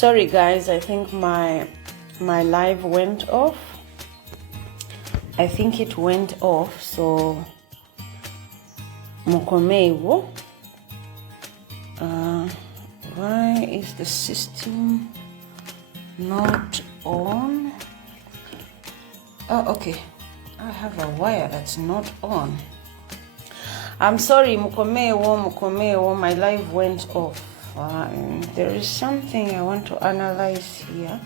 Sorry guys, I think my live went off. I think it went off, so mukomeewo. Why is the system not on? Oh, okay. I have a wire that's not on. I'm sorry, mukomeewo, my live went off. There is something I want to analyze here.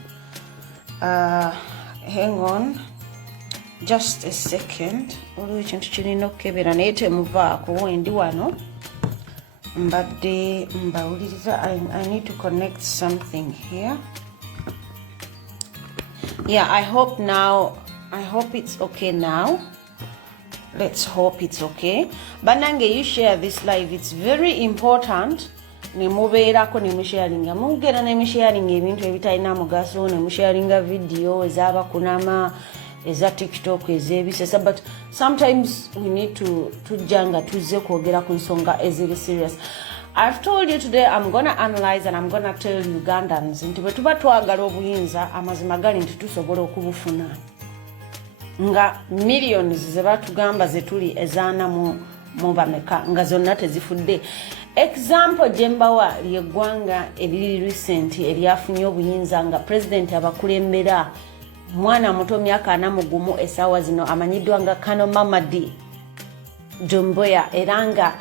Hang on just a second. I need to connect something here. Yeah, I hope it's okay now. Let's hope it's okay. Banange, you share this live. It's very important. Nemubeerako nemusharinga mugera nemusharinga ebintu ebitalina mugaso nemusharinga video ezaba kunama eza TikTok ezebisesa, but sometimes we need to tujanga tuze kwogera ku nsonga eziri serious. I've told you today I'm going to analyze and I'm going to tell Ugandans nti bwe tuba twagala obuyinza amazima gali nti tusobola okubufuna nga millions ze batugamba ze tuli ezaana mu bameka nga zonna tezifudde. Example jembawa lyegwanga ebili recent elyafunye obuyinza nga president abakulembera mwana muto myaka 4 esawa zino amanyidwa nga Kano Mamady Doumbouya eranga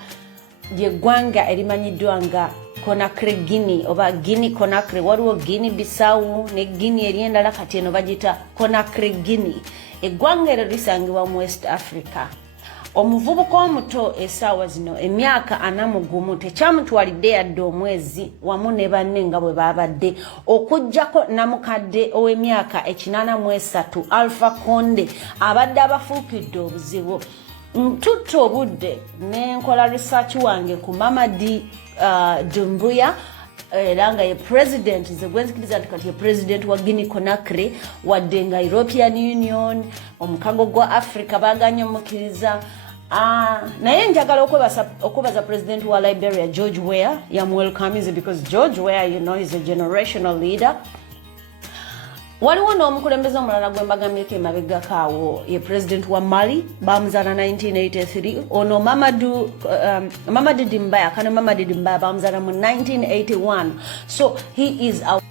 lyegwanga elimanyidwa nga Conakry Guinea oba Guinea Conakry, waliwo Guinea Bissau ne Guinea eriendala kati eno bagita Conakry Guinea. Eggwanga ero lisangibwa mu West Africa. Omuvubuka omuto esawa zino emyaka 4 tekyamutwalidde yadde omwezi wamu ne banne nga bwe babadde okujjako namukadde ow'emyaka 83 Alpha Konde abadde abafuukidde obuzibu. Ntutto obudde nenkola research wange ku Mamady Doumbouya era nga ye president ze gwenzikiriza kati ye president wa Guinea Conakry wadde nga European Union omukago gwa Africa baganye omukiriza. Naye njagala okubaza president wa Liberia George Weah welcome because George Weah, you know, is a generational leader. Waliwo n'omukulembeze omulala gwe mbagambye emabega kaawo ye president wa Mali bamuzaala 1983 ono Mamady Doumbouya Kano Mamady Doumbouya bamuzaala mu 1981. So he is our